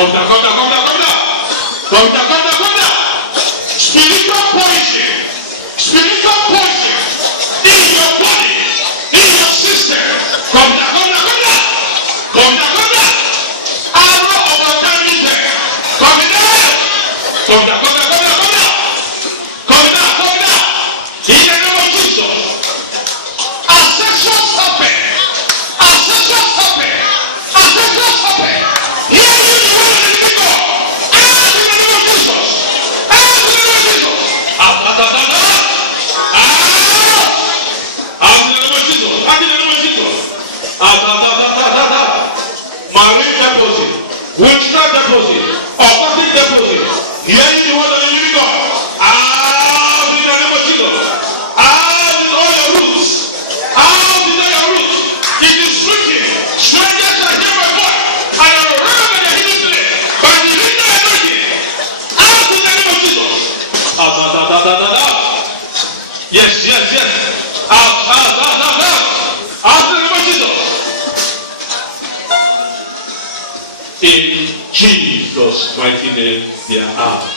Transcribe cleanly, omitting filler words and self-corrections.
Come down. Spiritual poison in your body, in your system. Come down. Arrow of authority. Come down. In the name of Jesus. Ancestral serpent. Hear you, the word of the living God. Out in the name of Jesus. Out in the name of Jesus. Marine deposit, witchcraft deposit, occultic deposit. Hear you, the word of the living God. Out in the name of Jesus. Out in all your roots. It is written, strangers shall hear my voice, and I will remember their hidden place. By the hidden anointing, out in the name of Jesus. Yes. Out in the name of Jesus. In Jesus' mighty name, they are out.